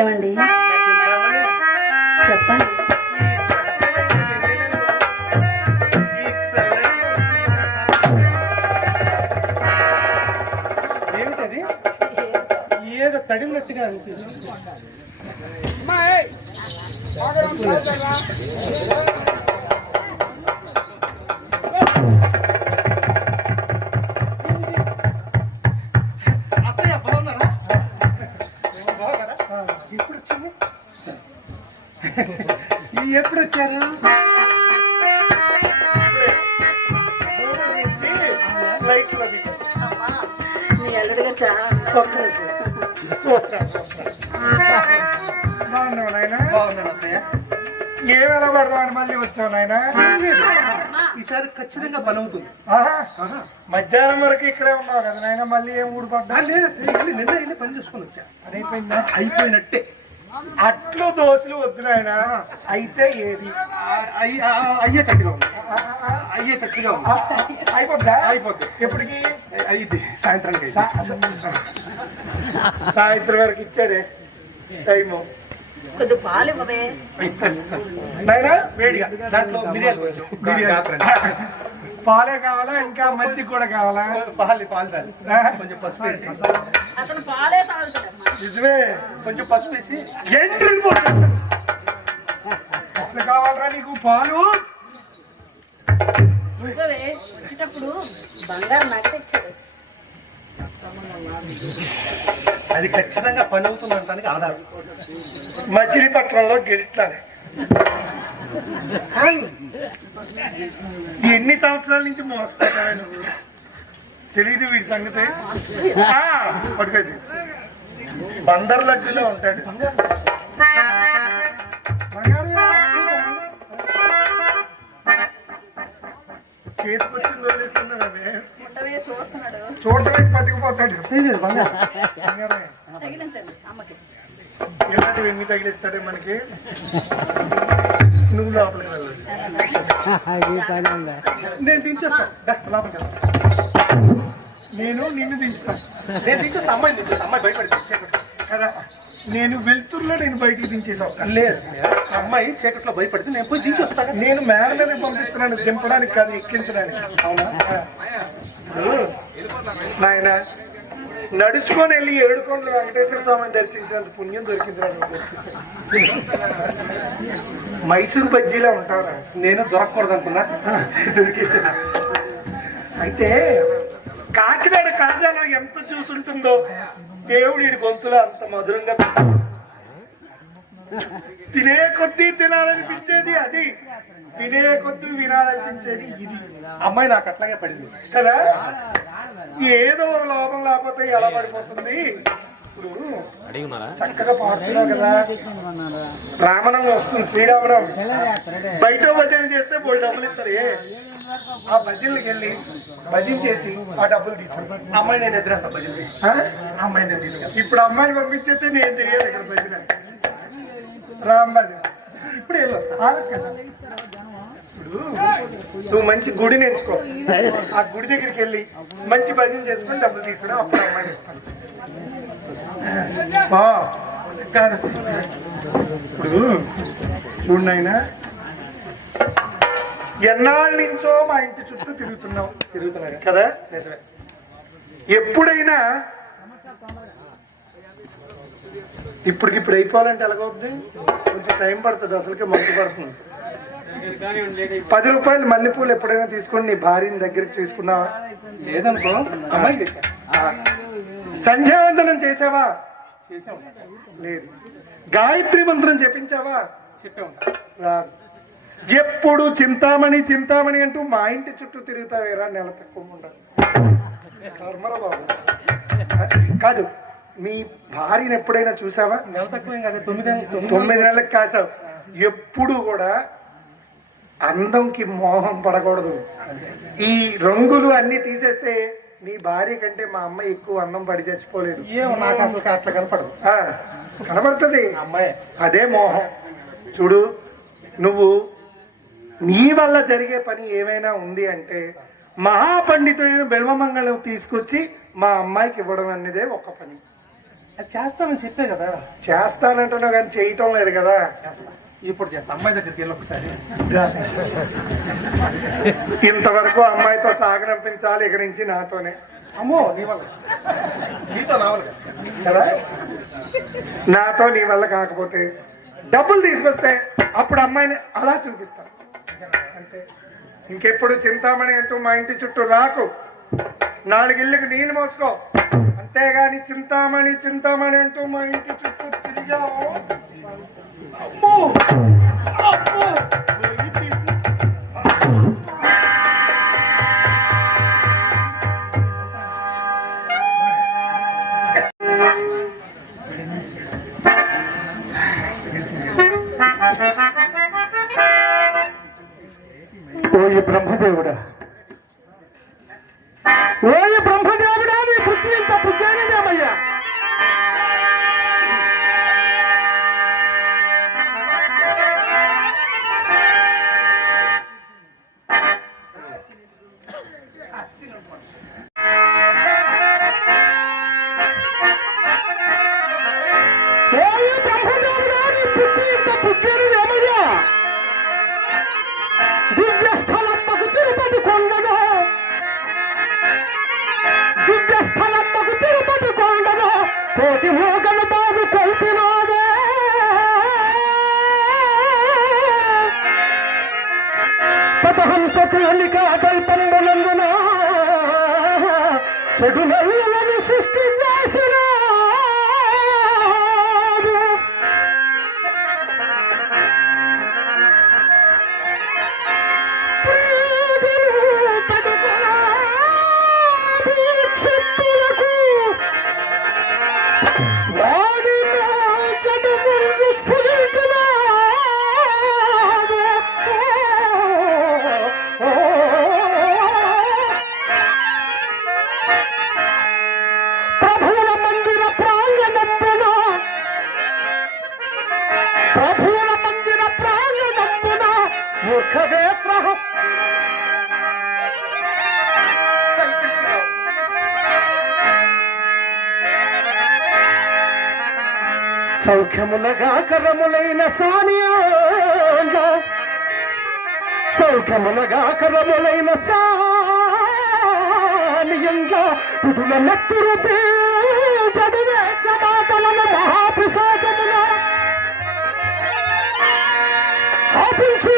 ఏమండి చెప్పండి. ఏమిటది? ఏదో తడినట్టుగా అనిపిస్తుంది. అత్తయ్య బాగున్నారా? బాగున్నారా? ఎప్పుడు వచ్చింది? ఎప్పుడు వచ్చారు? మీ అల్లుడిగా చాలా బాగున్నావు నాయన? బాగున్నాను అత్తయ్య. ఏ వేళ పడదామని మళ్ళీ వచ్చావు నాయన? ఈసారి ఖచ్చితంగా పని అవుతుంది. మధ్యాహ్నం వరకు ఇక్కడే ఉన్నావు కదా నాయన, మళ్ళీ ఏం ఊడిపడ్డా? లేదు, నిన్న వెళ్ళి పని చూసుకొని వచ్చా. అది అయిపోయిందా? అయిపోయినట్టే. అట్లు దోశలు వద్దు నాయన. అయితే ఏది అయ్యేటట్టుగా ఉంది. అయ్యేటట్టుగా ఉంది. అయిపోద్దా? అయిపోద్ది. ఎప్పటికి అయ్యింది? సాయంత్రానికి. సాయంత్రం వరకు ఇచ్చాడే టైము. కొద్ది పాలు ఇవ్వవే. నాయనా వేడిగా దాంట్లో మిరియాలు పాలే కావాలా, ఇంకా మజ్జిగ కూడా కావాలా? పాలు కొంచెం పసుపు వేసి. అతను పాలే తాగుతాడమ్మా. నిజమే, కొంచెం పసుపు వేసి. ఎట్లా కావాలరా నీకు పాలు? వచ్చేటప్పుడు బంగారం నగ తెచ్చాడు. అది ఖచ్చితంగా పని అవుతుందంటానికి ఆధారం. మచిలీపట్నంలో గెలిట్లానే ఎన్ని సంవత్సరాల నుంచి మోసపోతావా నువ్వు? తెలీదు వీడి సంగతి. పట్టుకోది బందర్ లడ్డులో ఉంటాడు. చేతికొచ్చింది వదిలేస్తున్నాడే. చూడటం పట్టుకుపోతాడు. ఇలాంటివి ఎన్ని తగిలిస్తాడే మనకి? నువ్వు లోపలికి వెళ్ళాలి. నేను దించేస్తాను లోపలికి. నేను నిన్ను దించుతాను. నేను దించేస్తా. అమ్మాయి దించేస్తా. అమ్మాయి భయపడి కదా. నేను వెళ్తుర్లో నేను బయటికి దించేసాను. లేదు, అమ్మాయి చీకట్లో భయపడితే నేను పోయి దించేస్తాను. నేను మేడ మీద పంపిస్తున్నాను, దింపడానికి కాదు, ఎక్కించడానికి. అవునా? నాయన నడుచుకొని వెళ్ళి ఏడుకొండలు వెంకటేశ్వర స్వామిని దర్శించినంత పుణ్యం దొరికింది. మైసూర్ బజ్జీలా ఉంటారా? నేను దొరకకూడదు అనుకున్నా, దొరికేసా. అయితే కాకినాడ కాజాలో ఎంత చూసుంటుందో దేవుడి గొంతులో అంత మధురంగా. తినే కొద్దీ తినాలనిపించేది అది, తినే కొద్దీ వినాలనిపించేది ఇది. అమ్మాయి నాకు అట్లాగే పడింది కదా. ఏదో లోపం లేకపోతే ఎలా పడిపోతుంది? ఇప్పుడు చక్కగా పాడుతున్నావు కదా. రామనవమి వస్తుంది, శ్రీరామనవమి. బయట భజన చేస్తే బోల్ డబ్బులు ఇస్తారు. ఆ భజనకి వెళ్ళి భజన చేసి ఆ డబ్బులు తీసుకుంటాను. అమ్మాయి నేను ఎదురంతా భజన. అమ్మాయి నేను తీసుకుంటాను. ఇప్పుడు అమ్మాయిని పంపించేస్తే నేను తెలియదు ఇక్కడ భజన. రామ్ భజన ఇప్పుడు ఇప్పుడు నువ్వు మంచి గుడిని ఎంచుకో. ఆ గుడి దగ్గరికి వెళ్ళి మంచి భజన చేసుకుని డబ్బులు తీసుకురా. అప్పుడు అమ్మాయి చెప్తాను. కాదు ఇప్పుడు చూడనైనా ఎన్నాళ్ళ నుంచో మా ఇంటి చుట్టూ తిరుగుతున్నావు కదా. నిజమే. ఎప్పుడైనా ఇప్పటికిప్పుడు అయిపోవాలంటే ఎలాగవుతుంది? కొంచెం టైం పడుతుంది. అసలుకే మంచి పడుతుంది. 10 రూపాయలు మల్లెపూలు ఎప్పుడైనా తీసుకొని నీ భార్యని దగ్గరికి తీసుకున్నావా? లేదనుకో, అమ్మాయి చేశా. సంధ్యావందనం చేసావా? చేసావు. లేదు. గాయత్రి మంత్రం చెప్పించావా? చెప్పావు. రాదు. ఎప్పుడు చింతామణి చింతామణి అంటూ మా ఇంటి చుట్టూ తిరుగుతావేరా నెల తక్కువ బాబు. కాదు, మీ భార్యను ఎప్పుడైనా చూసావా? నెల తక్కువేం కాదు, 9 నెలలకు కాసావు. ఎప్పుడు కూడా అందంకి మోహం పడకూడదు. ఈ రంగులు అన్ని తీసేస్తే నీ భార్య కంటే మా అమ్మాయి ఎక్కువ అందం పడి చచ్చిపోలేదు. నాకు అసలు అట్లా కనపడదు. కనబడుతుంది అమ్మాయి, అదే మోహం. చూడు, నువ్వు నీ వల్ల జరిగే పని ఏమైనా ఉంది అంటే మహాపండితుడైన బిల్వమంగళం తీసుకొచ్చి మా అమ్మాయికి ఇవ్వడం అనేదే ఒక పని. అది చేస్తానని చెప్పే కదా. చేస్తానంటున్నావు కానీ చేయటం లేదు కదా. చేస్తా, ఇప్పుడు చేస్తా. అమ్మాయి దగ్గరికి వెళ్ళి ఒకసారి. ఇంతవరకు అమ్మాయితో సాగనంపించాలి, ఇక్కడి నుంచి నాతోనే. అమ్మో నీ వల్ల, నీతో నావలుగా కదా. నాతో నీ వల్ల కాకపోతే డబ్బులు తీసుకొస్తే అప్పుడు అమ్మాయిని అలా చూపిస్తాను అంతే. ఇంకెప్పుడు చింతామణి అంటూ మా ఇంటి చుట్టూ రాకు. 4 ఇళ్ళకి నీళ్లు మోసుకో, అంతేగాని చింతామణి చింతామణి అంటూ మా ఇంటి చుట్టూ తిరిగావు. అమ్మో అమ్మో. ఓయ్ బ్రహ్మదేవుడా, ఓయ్ బ్రహ్మదేవుడా, నీ బుద్ధి ఇంత బుద్ధి అనేదేమయ్యా. ఓయ్ బ్రహ్మదేవుడా, నీ బుద్ధి ఇంత బుద్ధి అనేదేమయ్యా. దివ్యస్థలమ్మకు తిరుపతి కొండను, దివ్యస్థలమ్మకు తిరుపతి కొండను కోటి మోగను బాగు కొల్పినావే. పదహంస తేలిక కల్పంబునందున చెడు నల్లని సృష్టి చేసిన సౌఖ్యమునగా కరములైన సానియంగా, సౌఖ్యమునగా కరములైన సానియంగా పుటుల నెత్తురు చదివే సమాతలను మహాపిశాచమున ఆపించు